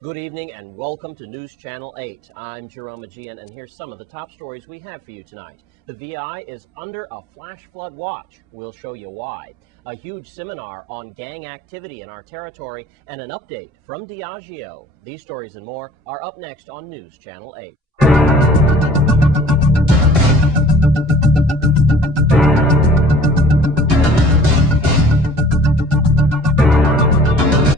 Good evening and welcome to News Channel 8. I'm Jerome Aegean, and here's some of the top stories we have for you tonight. The VI is under a flash flood watch. We'll show you why. A huge seminar on gang activity in our territory and an update from Diageo. These stories and more are up next on News Channel 8.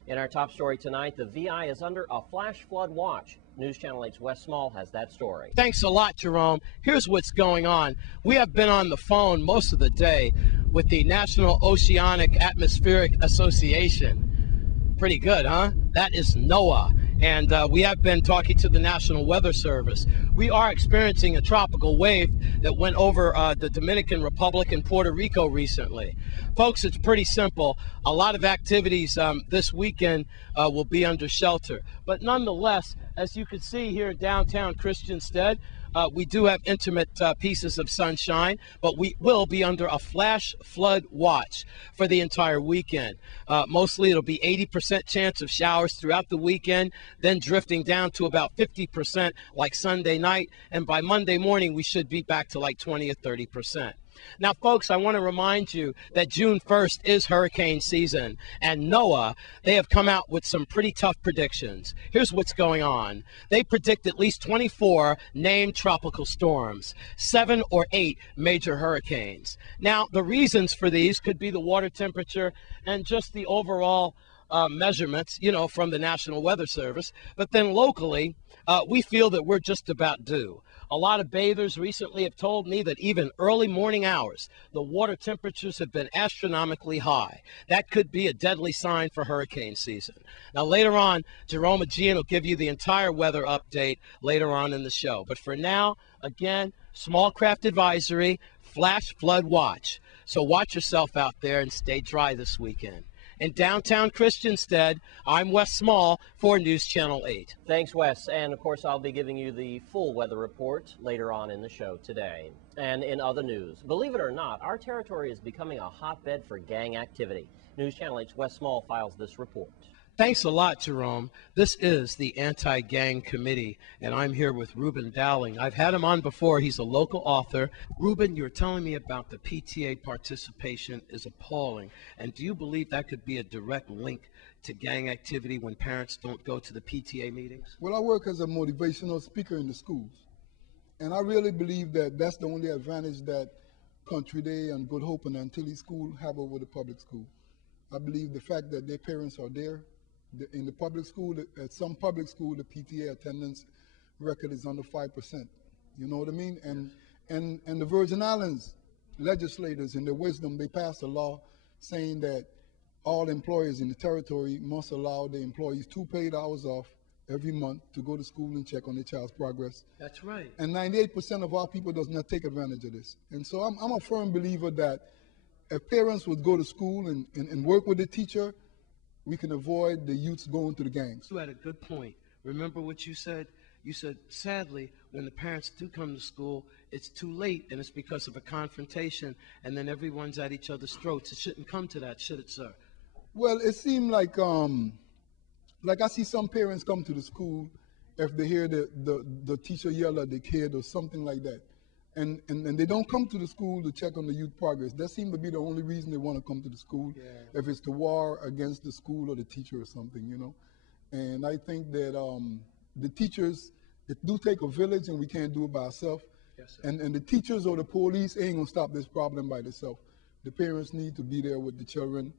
In our top story tonight, the VI is under a flash flood watch. News Channel 8's Wes Small has that story. Thanks a lot, Jerome. Here's what's going on. We have been on the phone most of the day with the National Oceanic Atmospheric Association. Pretty good, huh? That is NOAA. And we have been talking to the National Weather Service. We are experiencing a tropical wave that went over the Dominican Republic and Puerto Rico recently. Folks, it's pretty simple. A lot of activities this weekend will be under shelter. But nonetheless, as you can see here in downtown Christiansted, we do have intimate pieces of sunshine, but we will be under a flash flood watch for the entire weekend. Mostly it'll be 80% chance of showers throughout the weekend, then drifting down to about 50% like Sunday night, and by Monday morning we should be back to like 20 or 30%. Now, folks, I want to remind you that June 1st is hurricane season, and NOAA, they have come out with some pretty tough predictions. Here's what's going on. They predict at least 24 named tropical storms, 7 or 8 major hurricanes. Now, the reasons for these could be the water temperature and just the overall measurements, from the National Weather Service. But then locally, we feel that we're just about due. A lot of bathers recently have told me that even early morning hours, the water temperatures have been astronomically high. That could be a deadly sign for hurricane season. Now, later on, Jerome Aegean will give you the entire weather update later on in the show. But for now, again, small craft advisory, flash flood watch. So watch yourself out there and stay dry this weekend. In downtown Christiansted, I'm Wes Small for News Channel 8. Thanks, Wes. And, of course, I'll be giving you the full weather report later on in the show today. And in other news, believe it or not, our territory is becoming a hotbed for gang activity. News Channel 8's Wes Small files this report. Thanks a lot, Jerome. This is the Anti-Gang Committee, and I'm here with Ruben Dowling. I've had him on before. He's a local author. Ruben, you were telling me about the PTA participation is appalling, and do you believe that could be a direct link to gang activity when parents don't go to the PTA meetings? Well, I work as a motivational speaker in the schools, and I really believe that that's the only advantage that Country Day and Good Hope and Antilles School have over the public school. I believe the fact that their parents are there. In the public school, at some public school, the PTA attendance record is under 5%. You know what I mean? And the Virgin Islands legislators, in their wisdom, they passed a law saying that all employers in the territory must allow their employees 2 paid hours off every month to go to school and check on their child's progress. That's right. And 98% of our people does not take advantage of this. And so I'm a firm believer that if parents would go to school and work with the teacher, we can avoid the youths going to the gangs. You had a good point. Remember what you said? You said, sadly, when the parents do come to school, it's too late, and it's because of a confrontation, and then everyone's at each other's throats. It shouldn't come to that, should it, sir? Well, it seemed like I see some parents come to the school if they hear the teacher yell at the kid or something like that. And they don't come to the school to check on the youth progress. That seems to be the only reason they want to come to the school, if it's to war against the school or the teacher or something, And I think that the teachers, it do take a village, and we can't do it by ourselves. Yes, sir. And the teachers or the police ain't going to stop this problem by themselves. The parents need to be there with the children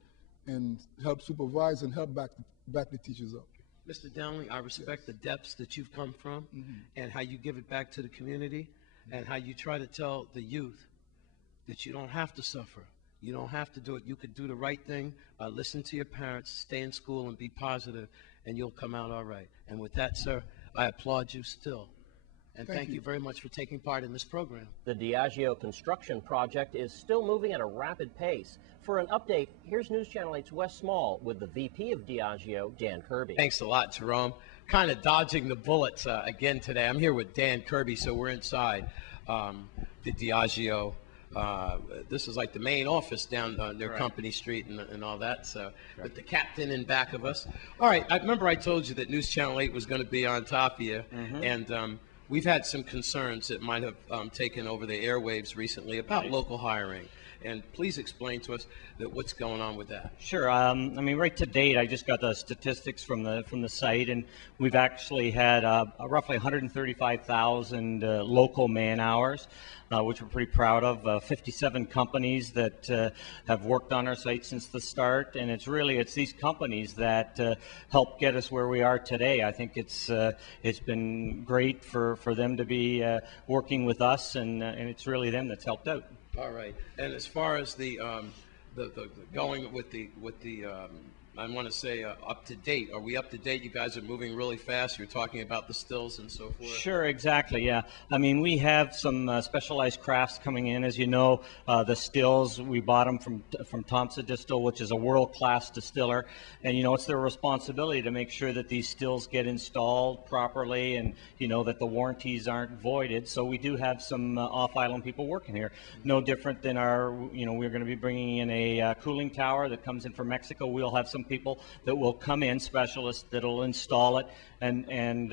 and help supervise and help back the teachers up. Mr. Dowling, I respect the depths that you've come from and how you give it back to the community. And how you try to tell the youth that you don't have to suffer. You don't have to do it. You could do the right thing, listen to your parents, stay in school, and be positive, and you'll come out all right. And with that, sir, I applaud you still. And thank you very much for taking part in this program. The Diageo construction project is still moving at a rapid pace. For an update, here's News Channel 8's Wes Small with the VP of Diageo, Dan Kirby. Thanks a lot, Jerome. Kind of dodging the bullets again today. I'm here with Dan Kirby, so we're inside the Diageo This is like the main office down near Right. Company Street and all that. So with the captain in back of us. All right, I remember I told you that News Channel 8 was going to be on top of you, and we've had some concerns that might have taken over the airwaves recently about local hiring. And please explain to us what's going on with that. Sure. I mean, right to date, I just got the statistics from the site, and we've actually had roughly 135,000 local man hours, which we're pretty proud of. 57 companies that have worked on our site since the start, and it's these companies that help get us where we are today. I think it's been great for them to be working with us, and it's really them that's helped out. All right. And as far as the going with the I want to say up to date. Are we up to date? You guys are moving really fast. You're talking about the stills and so forth. Sure, exactly. Yeah. I mean, we have some specialized crafts coming in. As you know, the stills, we bought them from Thompson Distill, which is a world-class distiller. And, you know, it's their responsibility to make sure that these stills get installed properly and, you know, that the warranties aren't voided. So we do have some off-island people working here. No different than we're going to be bringing in a cooling tower that comes in from Mexico. We'll have some people that will come in, specialists that'll install it, and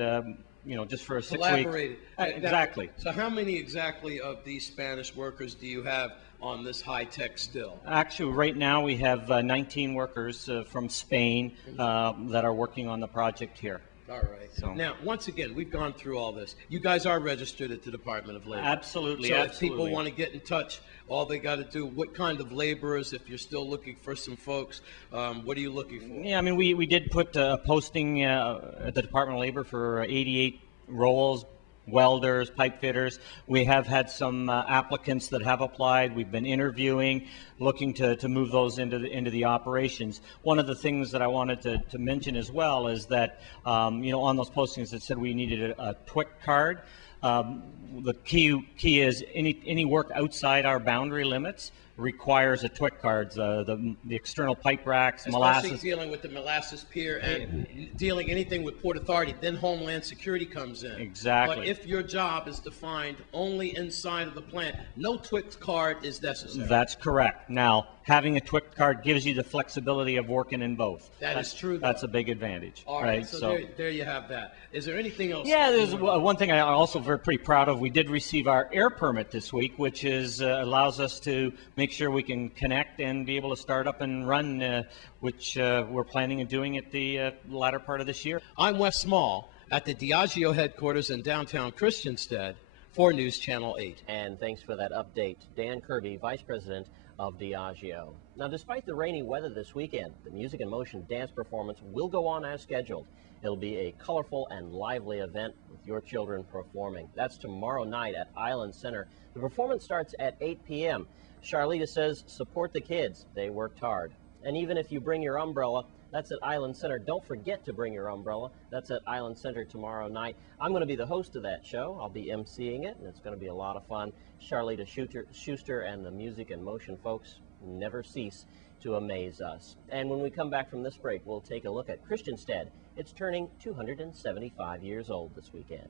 just for 6 weeks. Collaborated. Exactly. So how many exactly of these Spanish workers do you have on this high-tech still? Actually, right now we have 19 workers from Spain that are working on the project here. All right. So. Now, once again, we've gone through all this. You guys are registered at the Department of Labor. Absolutely. So absolutely. if people want to get in touch, all they got to do, what kind of laborers, if you're still looking for some folks, what are you looking for? Yeah, I mean, we did put a posting at the Department of Labor for 88 roles, welders, pipe fitters. We have had some applicants that have applied. We've been interviewing, looking to move those into the operations. One of the things that I wanted to mention as well is that on those postings it said we needed a TWIC card. The key is any work outside our boundary limits requires a TWIC card. The external pipe racks, especially molasses. Dealing with the molasses pier and dealing anything with Port Authority, then Homeland Security comes in. Exactly. But if your job is defined only inside of the plant, no TWIC card is necessary. That's correct. Now, having a TWIC card gives you the flexibility of working in both. That's true, though. That's a big advantage. All right, so there you have that. Is there anything else? Yeah, there's one thing I'm also pretty proud of. We did receive our air permit this week, which allows us to make sure we can connect and be able to start up and run, which we're planning on doing at the latter part of this year. I'm Wes Small at the Diageo headquarters in downtown Christiansted for News Channel 8. And thanks for that update, Dan Kirby, Vice President of Diageo. Now, despite the rainy weather this weekend, the Music in Motion dance performance will go on as scheduled. It'll be a colorful and lively event with your children performing. That's tomorrow night at Island Center. The performance starts at 8 p.m. Charlita says, support the kids. They worked hard. And even if you bring your umbrella, that's at Island Center. Don't forget to bring your umbrella. That's at Island Center tomorrow night. I'm going to be the host of that show. I'll be emceeing it, and it's going to be a lot of fun. Charlita Schuster and the Music in Motion folks never cease to amaze us. And when we come back from this break, we'll take a look at Christiansted. It's turning 275 years old this weekend.